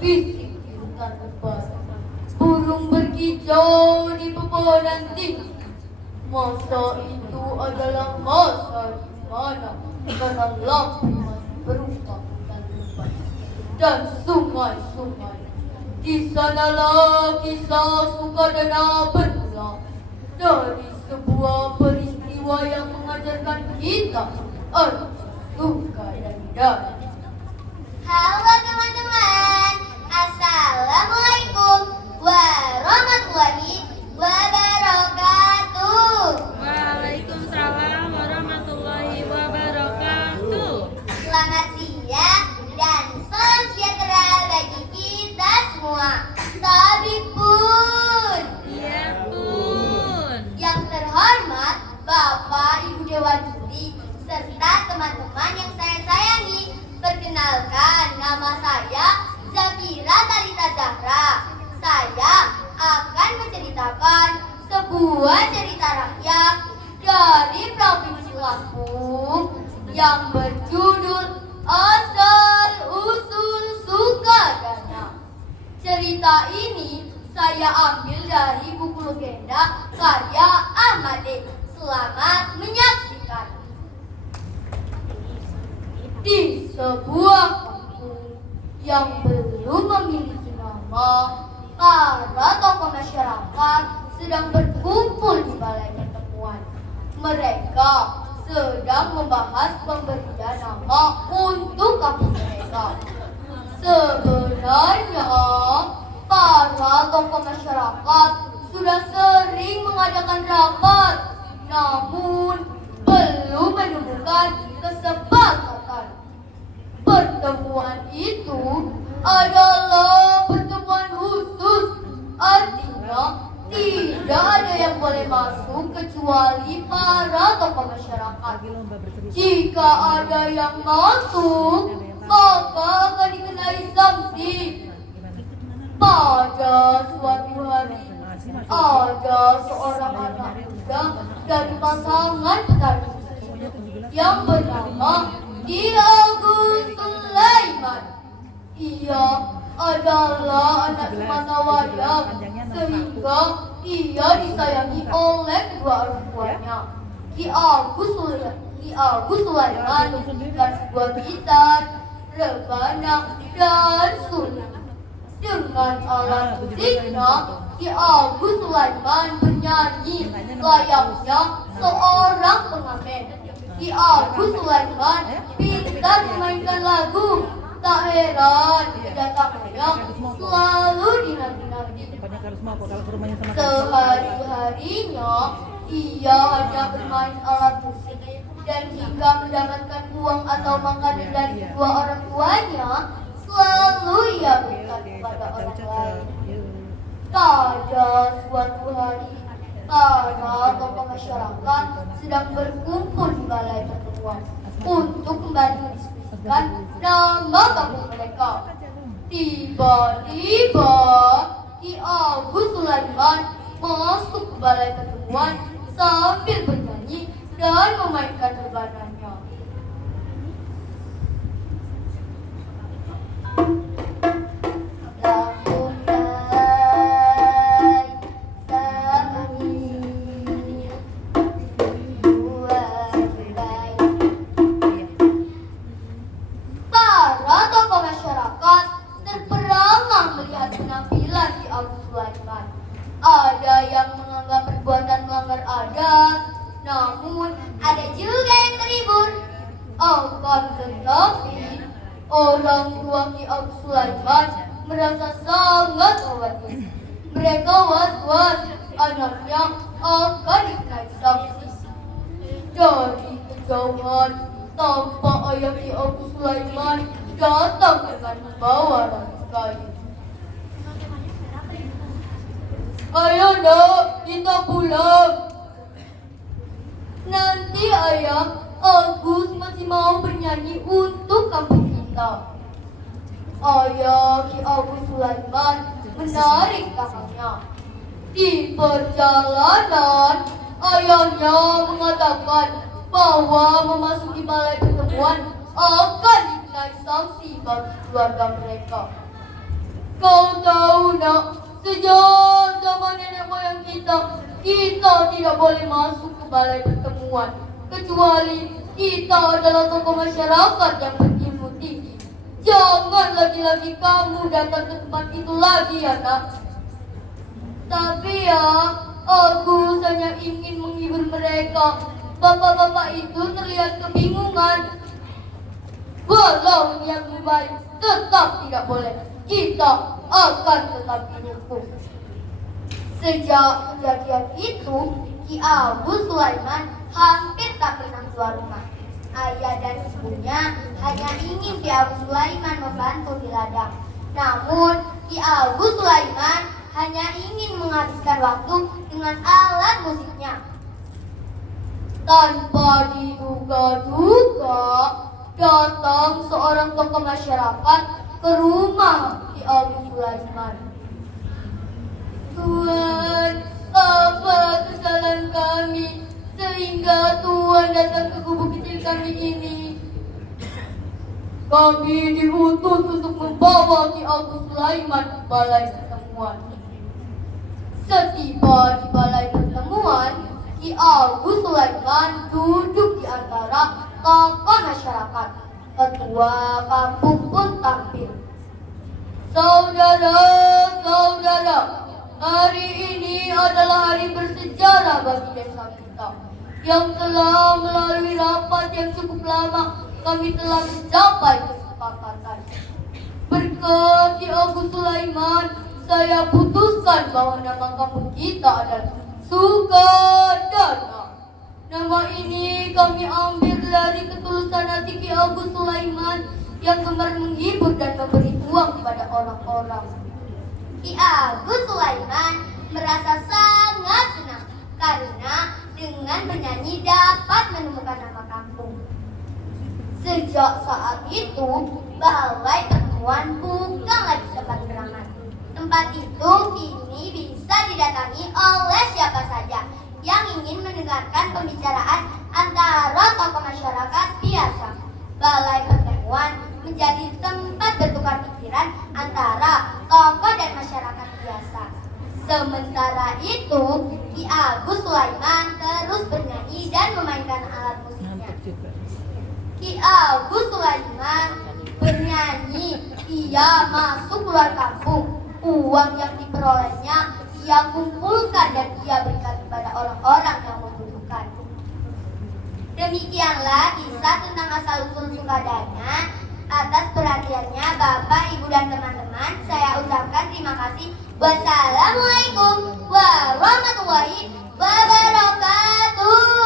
berbisik di hutan lebat. Burung berkicau di pepohonan tinggi. Masa itu adalah masa di mana karena lampu masih berupa hutan lebat dan sungai-sungai. Di sanalah kisah Sukadana bermula dari sebuah peristiwa yang mengajarkan kita arti suka dan dana. Halo teman-teman, Assalamualaikum warahmatullahi wabarakatuh. Waalaikumsalam warahmatullahi wabarakatuh. Selamat siang dan salam sejahtera bagi kita semua. Tabib pun. Iya pun. Yang terhormat Bapak Ibu Dewan Juri serta teman-teman yang saya sayangi. Perkenalkan, nama saya Zakira Talita Zahra. Saya akan menceritakan sebuah cerita rakyat dari Provinsi Lampung yang berjudul Asal Usul Sukadana. Cerita ini saya ambil dari buku legenda karya Ahmad D. Selamat menyaksikan. Di sebuah kampung yang belum memiliki nama, para tokoh masyarakat sedang berkumpul di balai pertemuan. Mereka sedang membahas pemberian nama untuk kampung mereka. Sebenarnya, para tokoh masyarakat sudah sering mengadakan rapat, namun belum menemukan kesepakatan. Pertemuan itu adalah pertemuan khusus, artinya tidak ada yang boleh masuk kecuali para tokoh masyarakat. Jika ada yang masuk, maka akan dikenai sanksi. Pada suatu hari, ada seorang anak muda dari pasangan petani yang bernama Ki Agus Sulaiman. Ia adalah anak sematawayang sehingga ia disayangi oleh kedua orang tuanya. Ki Agus Sulaiman memiliki sebuah gitar, rebana, dan suling. Dengan alat musiknya, Ki Agus Sulaiman bernyanyi layaknya seorang pengamen. Ki Agus Sulaiman pintar memainkan lagu. Tak heran kedatangannya selalu dinanti-nanti. Sehari-harinya ia hanya bermain alat musik, dan jika mendapatkan uang atau makanan dari kedua orang tuanya, selalu ia berikan kepada orang lain. Pada suatu hari, para tokoh masyarakat sedang berkumpul di balai pertemuan untuk kembali mendiskusikan nama kampung mereka. Tiba-tiba Ki Agus Sulaiman masuk ke balai pertemuan sambil bernyanyi dan memainkan rebananya. Ada yang menganggap perbuatan melanggar adat, namun ada juga yang terhibur. Akan tetapi, orang tua Ki Agus Sulaiman merasa sangat khawatir. Mereka was-was anaknya akan dikenai sanksi. Dari kejauhan, tampak ayah Ki Agus Sulaiman datang dengan membawa rantai kayu. Ayo nak, kita pulang. Nanti ayah, Agus masih mau bernyanyi untuk kampung kita. Ayah Ki Agus Sulaiman menarik tangannya. Di perjalanan, ayahnya mengatakan bahwa memasuki balai pertemuan akan dikenai sanksi bagi keluarga mereka. Kau tahu nak, sejak zaman nenek moyang kita tidak boleh masuk ke balai pertemuan. Kecuali kita adalah tokoh masyarakat yang berilmu tinggi. Jangan lagi-lagi kamu datang ke tempat itu lagi ya nak. Tapi ya, aku hanya ingin menghibur mereka. Bapak-bapak itu terlihat kebingungan. Walau niatmu baik, tetap tidak boleh. Kita akan tetap dihukum. Sejak kejadian itu, Ki Abu Sulaiman hampir tak pernah keluar rumah. Ayah dan ibunya hanya ingin Ki Abu Sulaiman membantu di ladang. Namun, Ki Abu Sulaiman hanya ingin menghabiskan waktu dengan alat musiknya. Tanpa diduga-duga, datang seorang tokoh masyarakat ke rumah Ki Abu Sulaiman. Tuan, apa kesalahan kami sehingga Tuan datang ke gubuk kecil kami ini? Kami diutus untuk membawa Ki Abu Sulaiman ke balai pertemuan. Setiba di balai pertemuan, Ki Abu Sulaiman duduk di antara tokoh masyarakat. Ketua kampung pun tampil. Saudara-saudara, hari ini adalah hari bersejarah bagi desa kita. Yang telah melalui rapat yang cukup lama, kami telah mencapai kesepakatan. Berkat Ki Abu Sulaiman, saya putuskan bahwa nama kampung kita adalah Sukadana. Nama ini kami ambil dari ketulusan hati Ki Abu Sulaiman yang gemar menghibur dan memberi uang kepada orang-orang. Ki Abu Sulaiman merasa sangat senang karena dengan bernyanyi dapat menemukan nama kampung. Sejak saat itu, balai pertemuan bukan lagi tempat beramai. Tempat itu kini bisa didatangi oleh siapa saja yang ingin mendengarkan pembicaraan antara tokoh masyarakat biasa. Balai pertemuan menjadi tempat bertukar pikiran antara tokoh dan masyarakat biasa. Sementara itu, Ki Abu Sulaiman terus bernyanyi dan memainkan alat musiknya. Ki Abu Sulaiman bernyanyi, ia masuk keluar kampung. Uang yang diperolehnya ia kumpulkan dan ia berikan kepada orang-orang yang membutuhkan. Demikianlah kisah tentang asal-usul Sukadana. Atas perhatiannya Bapak, Ibu, dan teman-teman, saya ucapkan terima kasih. Wassalamualaikum warahmatullahi wabarakatuh.